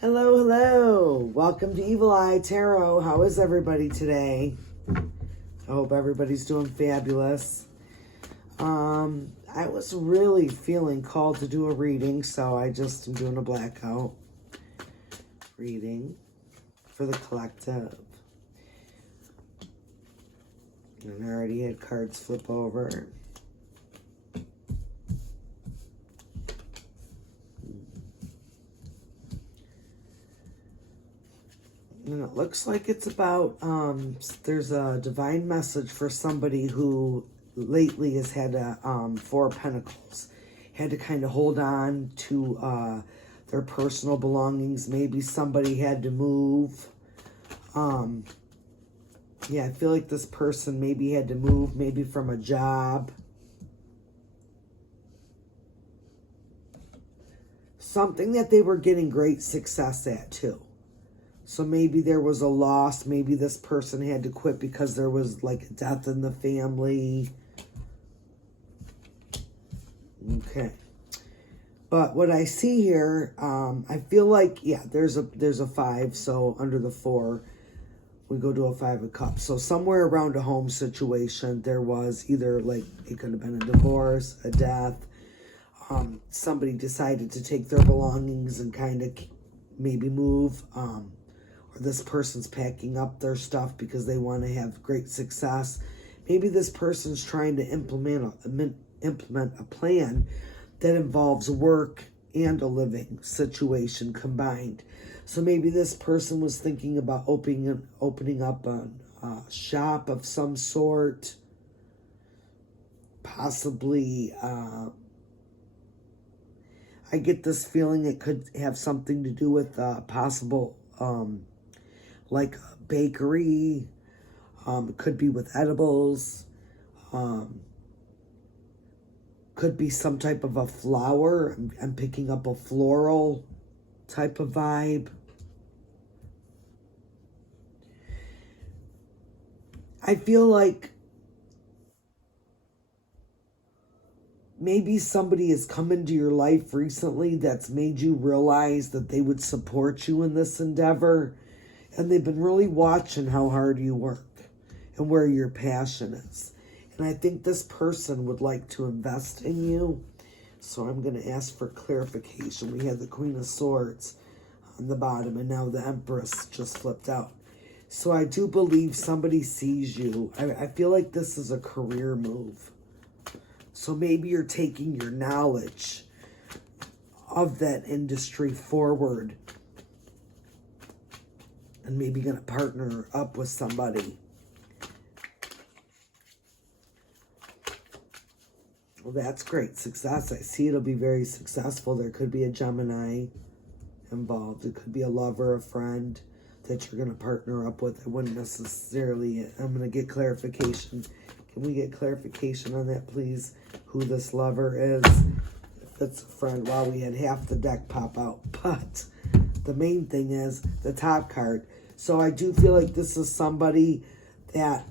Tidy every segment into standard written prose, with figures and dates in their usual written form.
Hello, hello. Welcome to Evil Eye Tarot. How is everybody today? I hope everybody's doing fabulous. I was really feeling called to do a reading, so I just am doing a blackout reading for the collective. And I already had cards flip over. And it looks like it's about, there's a divine message for somebody who lately has had a, Four of Pentacles. Had to kind of hold on to their personal belongings. Maybe somebody had to move. Yeah, I feel like this person maybe had to move, maybe from a job. Something that they were getting great success at, too. So maybe there was a loss. Maybe this person had to quit because there was like a death in the family. Okay. But what I see here, I feel like, yeah, there's a 5. So under the 4, we go to a 5 of Cups. So somewhere around a home situation, there was either like, it could have been a divorce, a death. Somebody decided to take their belongings and kind of maybe move. Or this person's packing up their stuff because they want to have great success. Maybe this person's trying to implement a plan that involves work and a living situation combined. So maybe this person was thinking about opening up a shop of some sort. Possibly, I get this feeling it could have something to do with possible, like a bakery. It could be with edibles. Could be some type of a flower. I'm picking up a floral type of vibe. I feel like maybe somebody has come into your life recently that's made you realize that they would support you in this endeavor. And they've been really watching how hard you work and where your passion is. And I think this person would like to invest in you. So I'm going to ask for clarification. We had the Queen of Swords on the bottom, and now the Empress just flipped out. So I do believe somebody sees you. I feel like this is a career move. So maybe you're taking your knowledge of that industry forward and maybe going to partner up with somebody. Well, that's great. Success. I see it'll be very successful. There could be a Gemini involved. It could be a lover, a friend that you're going to partner up with. I wouldn't necessarily... I'm going to get clarification. Can we get clarification on that, please? Who this lover is? If it's a friend. Wow, we had half the deck pop out. But the main thing is the top card. So I do feel like this is somebody that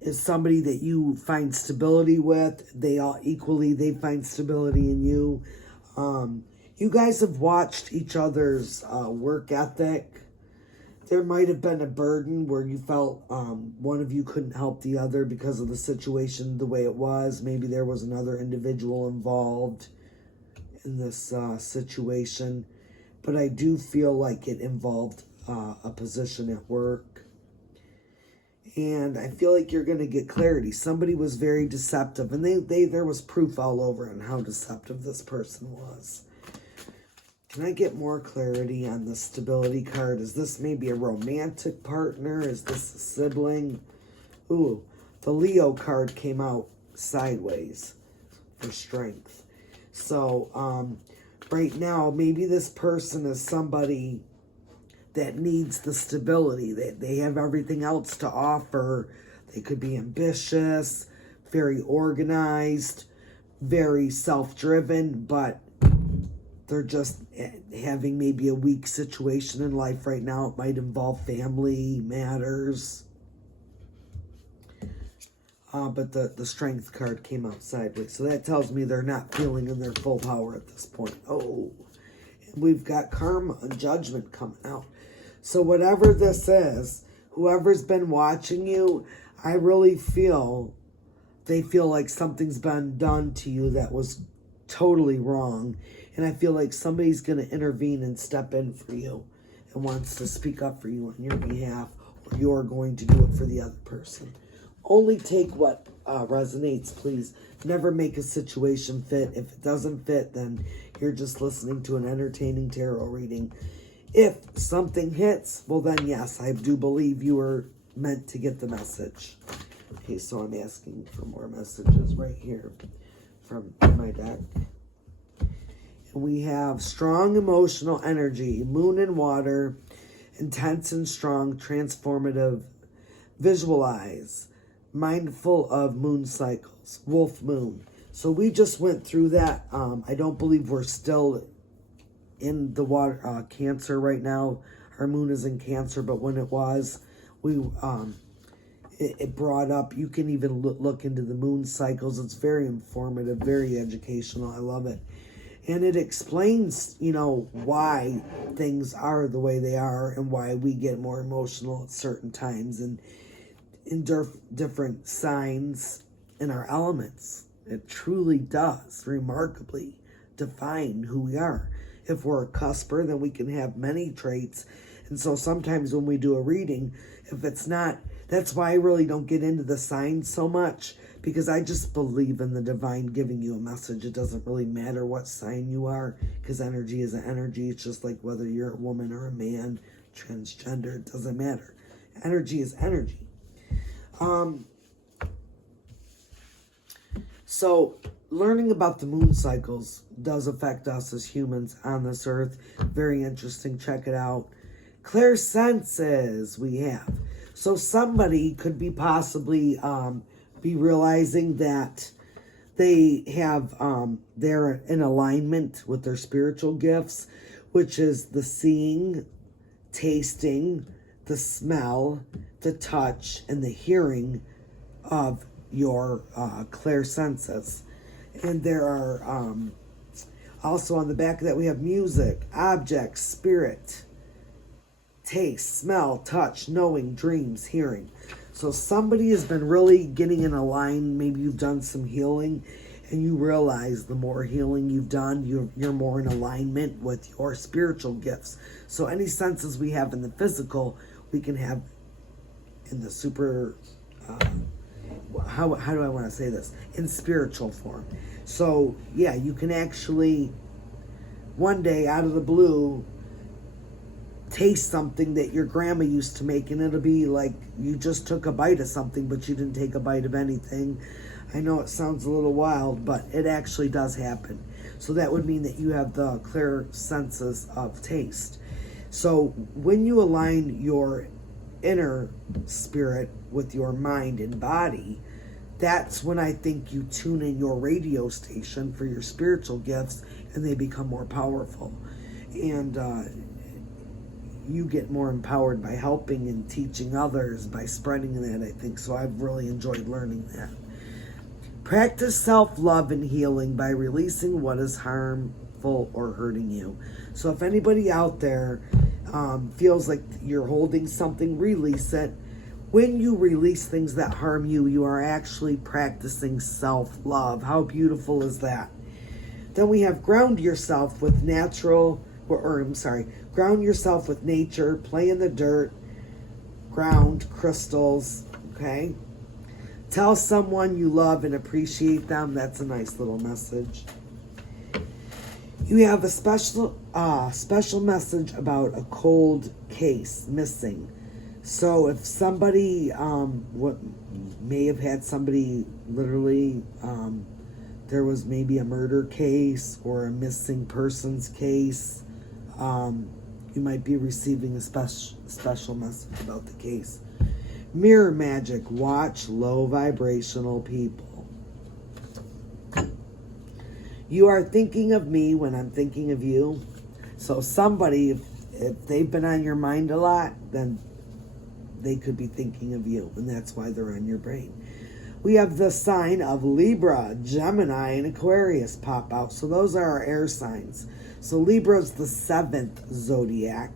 is somebody that you find stability with. They find stability in you. You guys have watched each other's work ethic. There might have been a burden where you felt one of you couldn't help the other because of the situation the way it was. Maybe there was another individual involved in this situation. But I do feel like it involved a position at work. And I feel like you're going to get clarity. Somebody was very deceptive. And there was proof all over on how deceptive this person was. Can I get more clarity on the stability card? Is this maybe a romantic partner? Is this a sibling? Ooh, the Leo card came out sideways for strength. So, right now, maybe this person is somebody that needs the stability. They have everything else to offer. They could be ambitious, very organized, very self-driven, but they're just having maybe a weak situation in life right now. It might involve family matters. But the strength card came out sideways. So that tells me they're not feeling in their full power at this point. Oh, We've got karma and judgment coming out. So whatever this is, whoever's been watching you, I really feel they feel like something's been done to you that was totally wrong. And I feel like somebody's going to intervene and step in for you and wants to speak up for you on your behalf, or you're going to do it for the other person. Only take what resonates, please. Never make a situation fit. If it doesn't fit, then you're just listening to an entertaining tarot reading. If something hits, well then yes, I do believe you were meant to get the message. Okay, so I'm asking for more messages right here from my deck. And we have strong emotional energy, moon and water, intense and strong, transformative, visualize, mindful of moon cycles, wolf moon. So we just went through that. I don't believe we're still in the water Cancer right now. Our moon is in Cancer, but when it was, it brought up, you can even look into the moon cycles. It's very informative, very educational. I love it. And it explains, why things are the way they are and why we get more emotional at certain times and in different signs in our elements. It truly does remarkably define who we are. If we're a cusper, then we can have many traits. And so sometimes when we do a reading, if it's not, that's why I really don't get into the signs so much, because I just believe in the divine giving you a message. It doesn't really matter what sign you are, because energy is an energy. It's just like whether you're a woman or a man, transgender, it doesn't matter. Energy is energy. So learning about the moon cycles does affect us as humans on this earth. Very interesting. Check it out. Clairsenses we have. So somebody could be possibly be realizing that they have they're in alignment with their spiritual gifts, which is the seeing, tasting, the smell, the touch, and the hearing of your clairsenses. And there are also on the back of that we have music, objects, spirit, taste, smell, touch, knowing, dreams, hearing. So somebody has been really getting in a line. Maybe you've done some healing and you realize the more healing you've done, you're more in alignment with your spiritual gifts. So any senses we have in the physical, we can have in the super, how do I want to say this? In spiritual form. So yeah, you can actually one day out of the blue taste something that your grandma used to make, and it'll be like you just took a bite of something, but you didn't take a bite of anything. I know it sounds a little wild, but it actually does happen. So that would mean that you have the clear senses of taste. So when you align your inner spirit with your mind and body, that's when I think you tune in your radio station for your spiritual gifts, and they become more powerful. And you get more empowered by helping and teaching others, by spreading that, I think. So I've really enjoyed learning that. Practice self-love and healing by releasing what is harmful or hurting you. So if anybody out there feels like you're holding something, release it. When you release things that harm you, you are actually practicing self-love. How beautiful is that? Then we have ground yourself with ground yourself with nature, play in the dirt, ground, crystals, okay? Tell someone you love and appreciate them. That's a nice little message. You have a special message about a cold case missing. So if somebody may have had somebody literally, there was maybe a murder case or a missing persons case, you might be receiving a special message about the case. Mirror magic, watch low vibrational people. You are thinking of me when I'm thinking of you. So somebody, if they've been on your mind a lot, then they could be thinking of you, and that's why they're on your brain. We have the sign of Libra, Gemini, and Aquarius pop out. So those are our air signs. So Libra is the 7th zodiac,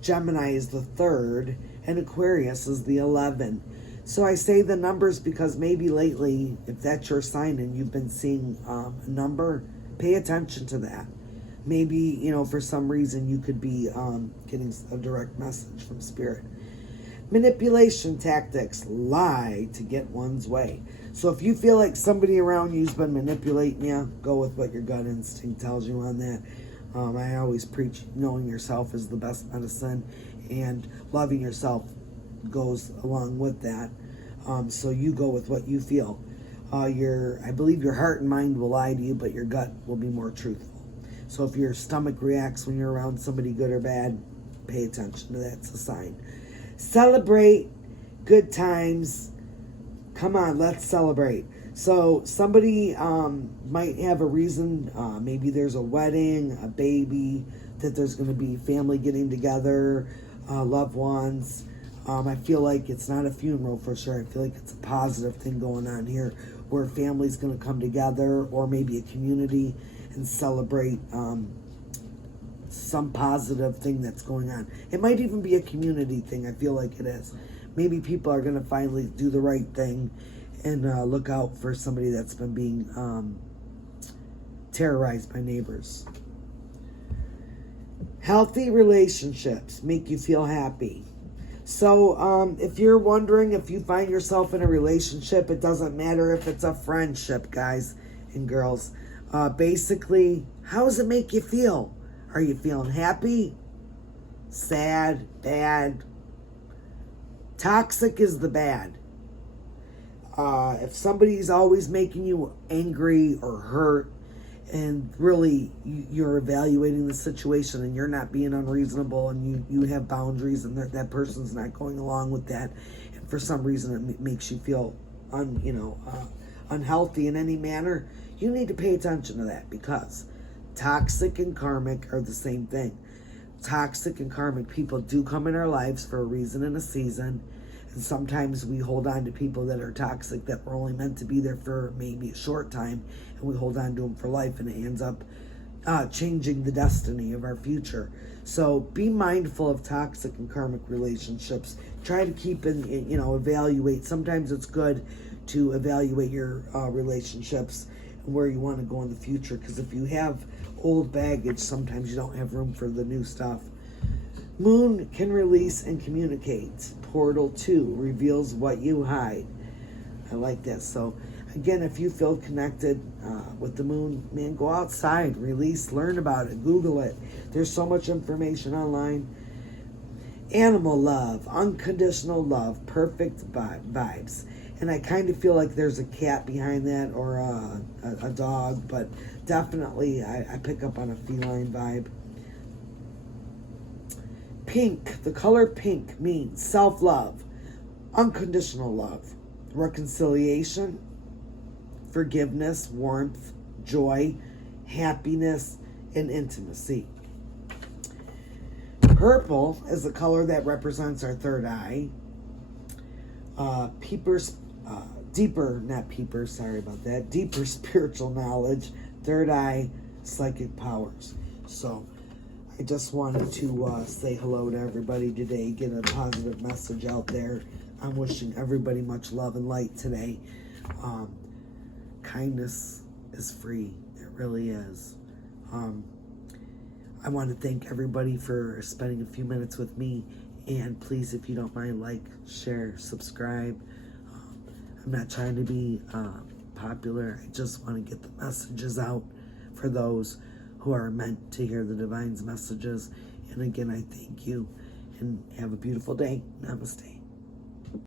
Gemini is the 3rd, and Aquarius is the 11th. So I say the numbers because maybe lately, if that's your sign and you've been seeing a number, pay attention to that. Maybe, you know, for some reason you could be getting a direct message from Spirit. Manipulation tactics, lie to get one's way. So if you feel like somebody around you's been manipulating you, go with what your gut instinct tells you on that. I always preach knowing yourself is the best medicine, and loving yourself goes along with that. So you go with what you feel. I believe your heart and mind will lie to you, but your gut will be more truthful. So if your stomach reacts when you're around somebody good or bad, pay attention to that. It's a sign. Celebrate good times. Come on, let's celebrate. So somebody might have a reason. Maybe there's a wedding, a baby, that there's going to be family getting together, loved ones. I feel like it's not a funeral for sure. I feel like it's a positive thing going on here where family's going to come together, or maybe a community, and celebrate some positive thing that's going on. It might even be a community thing. I feel like it is. Maybe people are going to finally do the right thing and look out for somebody that's been being terrorized by neighbors. Healthy relationships make you feel happy. So if you're wondering if you find yourself in a relationship, it doesn't matter if it's a friendship, guys and girls. Basically, how does it make you feel? Are you feeling happy? Sad? Bad? Toxic is the bad. If somebody's always making you angry or hurt, and really you're evaluating the situation and you're not being unreasonable, and you have boundaries, and that person's not going along with that, and for some reason it makes you feel unhealthy in any manner, you need to pay attention to that, because toxic and karmic are the same thing. Toxic and karmic people do come in our lives for a reason and a season. And sometimes we hold on to people that are toxic that were only meant to be there for maybe a short time, and we hold on to them for life, and it ends up changing the destiny of our future. So be mindful of toxic and karmic relationships. Try to keep evaluate. Sometimes it's good to evaluate your relationships and where you want to go in the future, because if you have old baggage, sometimes you don't have room for the new stuff. Moon can release and communicate. Portal 2 reveals what you hide. I like that. So again, if you feel connected with the moon, man, go outside, release, learn about it, Google it. There's so much information online. Animal love, unconditional love, perfect vibes. And I kind of feel like there's a cat behind that, or a dog, but definitely I pick up on a feline vibe. Pink, the color pink means self-love, unconditional love, reconciliation, forgiveness, warmth, joy, happiness, and intimacy. Purple is the color that represents our third eye. Deeper spiritual knowledge, third eye, psychic powers. So I just wanted to say hello to everybody today, get a positive message out there. I'm wishing everybody much love and light today. Kindness is free. It really is. I want to thank everybody for spending a few minutes with me. And please, if you don't mind, like, share, subscribe. I'm not trying to be popular. I just want to get the messages out for those who are meant to hear the divine's messages. And again, I thank you, and have a beautiful day. Namaste.